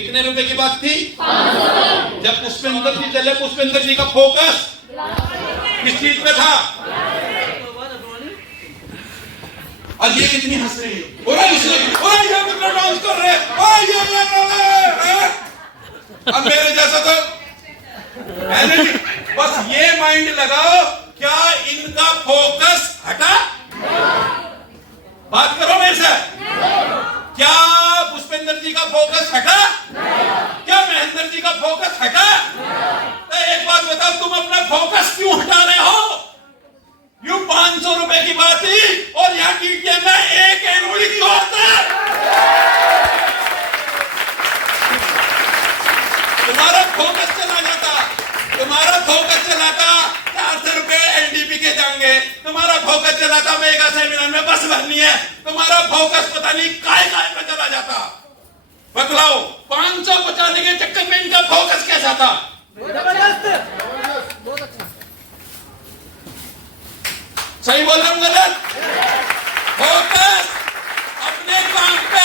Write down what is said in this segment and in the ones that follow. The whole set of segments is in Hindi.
कितने रुपए की बात थी? जब पुष्पेंद्र जी चले, पुष्पेंद्र जी का फोकस किस चीज पे था? और ये कितनी हंस रही है, ये कितना डांस कर रहे हैं, अब मेरे जैसा तो है नहीं। बस ये माइंड लगाओ, क्या इनका फोकस हटा? बात करो मेरे से, क्या पुष्पेंद्र जी का फोकस हटा? क्या महेंद्र जी का फोकस हटा? तो एक बात बताओ, तुम अपना फोकस क्यों हटा रहे हो? यूं 500 रुपए की बात थी और यहाँ टीटीएम में एक एनओडी की बात है। तुम्हारा फोकस चला जाता, तुम्हारा फोकस चलाता 400 रुपए एलडीपी के जाएंगे, तुम्हारा फोकस चलाता मेगा सेमिनार में बस भरनी है, तुम्हारा फोकस पता नहीं काय पे चला जाता। बतलाओ, 500 बचाने के चक्कर में इनका फोकस कैसा था? सही बोल रहा हूं गलत? फोकस अपने काम पे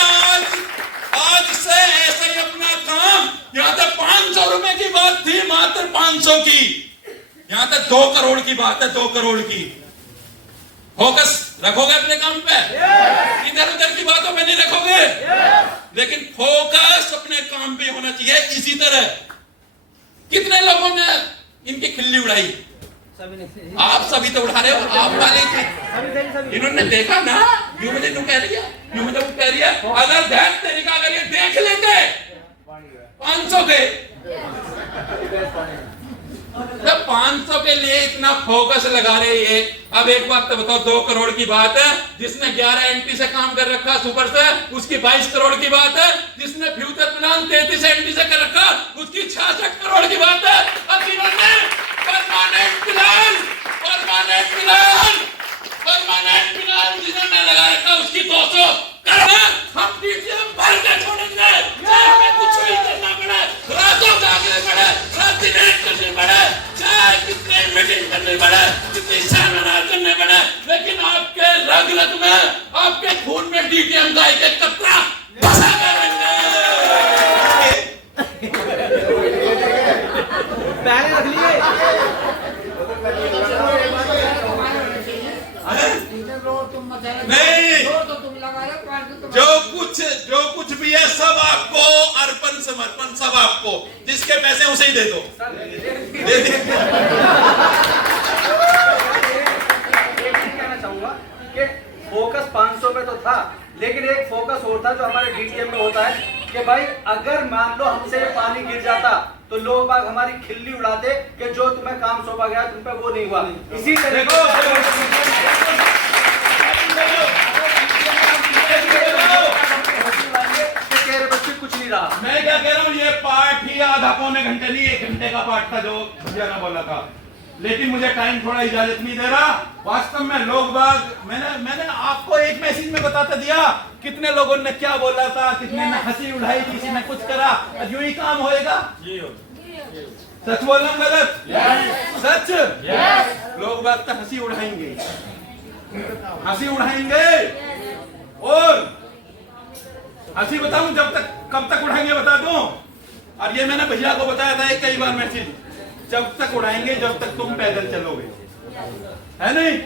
आज से ऐसे ही अपना काम। यहां तक 500 रुपए की बात थी, मात्र 500 की, यहां तक 2 करोड़ की बात है, 2 करोड़ की। फोकस रखोगे अपने काम पे, इधर उधर की बातों पे नहीं रखोगे, लेकिन फोकस अपने काम पे होना चाहिए। इसी तरह कितने लोगों ने इनकी खिल्ली उड़ाई? आप सभी तो उठा रहे हो, आप वाले थे, इन्होंने देखा ना, यूं मुझे यूं कह रही है, यूं मुझे कह रही है। अगर ध्यान तरीका अगर ये देख लेते 500 के, जब 500 के लिए इतना फोकस लगा रहे ये। अब एक बात तो बताओ, 2 करोड़ की बात है, जिसने 11 एंटी से काम कर रखा सुपर से, उसकी 22 करोड़ की बात है, जिसने फ्यूचर प्लान 33 एंटी से कर रखा उसकी 66 करोड़ की बात है। अब इन्होंने परमानेंट प्लान जिन्होंने लगा रखा उसकी 200 करोड़। हम टीटीएम भर के छोड़ेंगे, चाहे कुछ भी करना पड़े, रातों जागने पड़े, रात दिन करने पड़े, चाहे कितने मीटिंग करने पड़े, कितनी सेमिनार करने पड़े, लेकिन आपके रग रग में, आपके खून में टीटीएम का एक कतरा बसा करेंगे। पहले रख लिए नहीं, जो कुछ भी है सब आपको, अर्पण समर्पण सब आपको, जिसके पैसे उसे ही दे दो। कहना चाहूंगा कि फोकस 500 पे तो था, लेकिन एक फोकस और था जो हमारे डीटीएम में होता है कि भाई अगर मान लो हमसे पानी गिर जाता तो लोग बाग हमारी खिल्ली उड़ाते कि जो तुम्हें काम सौंपा गया तुम पे वो नहीं हुआ। इसी तरह कुछ नहीं रहा। मैं क्या कह रहा हूँ, ये पाठ ही आधा पौने घंटे नहीं 1 घंटे का पाठ था जो भैया ने बोला था, लेकिन मुझे टाइम थोड़ा इजाजत नहीं दे रहा। वास्तव में लोग बाग, मैंने आपको एक मैसेज में बताते दिया कितने लोगों ने क्या बोला था, कितने ने हंसी उड़ाई, किसी ने कुछ करा। यूं ही काम होएगा? सच बोल रहा हूं गलत? सच। लोग बाग तो हंसी उड़ाएंगे, हंसी उड़ाएंगे। और हंसी बताऊं जब तक, कब तक उड़ाएंगे बता दूं। और ये मैंने भैया को बताया था कई बार मैसेज, जब तक उड़ाएंगे जब तक तुम पैदल चलोगे, है नहीं?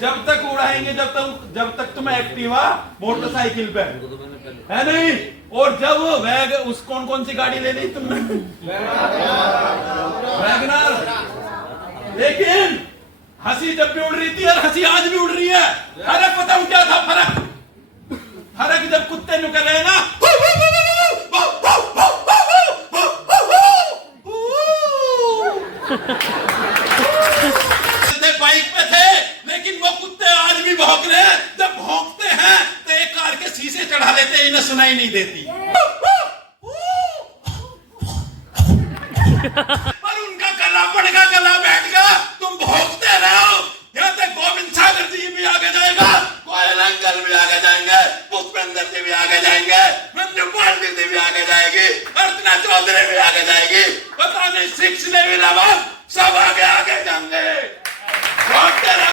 जब तक उड़ाएंगे जब तक तुम एक्टिवा मोटरसाइकिल पे, है नहीं? और जब वैग उस कौन सी गाड़ी ले ली तुमने? वैगनर। लेकिन हंसी जब भी उड़ रही थी और हंसी आज भी उड़ रही है। अरे पता हूं क्या था फर्क? फर्क जब कुत्ते निकल रहे ना, बाइक पे थे, लेकिन वो कुत्ते आज भी भौंक रहे हैं। जब भौंकते हैं तो एक कार के शीशे चढ़ा लेते हैं, इन्हें सुनाई नहीं देती। पर उनका गला बैठ गया, तुम भौंकते रहो। यहाँ तक गोविंद सागर जी भी आगे जाएगा, कोयल अंकल भी आगे जाएंगे, पुष्पेंद्र जी भी आगे जाएंगे, मंजू पांडे जी भी आगे जाएगी, अर्चना चौधरी भी आगे जाएगी, पता नहीं 6 लेवल सब आगे जाएंगे।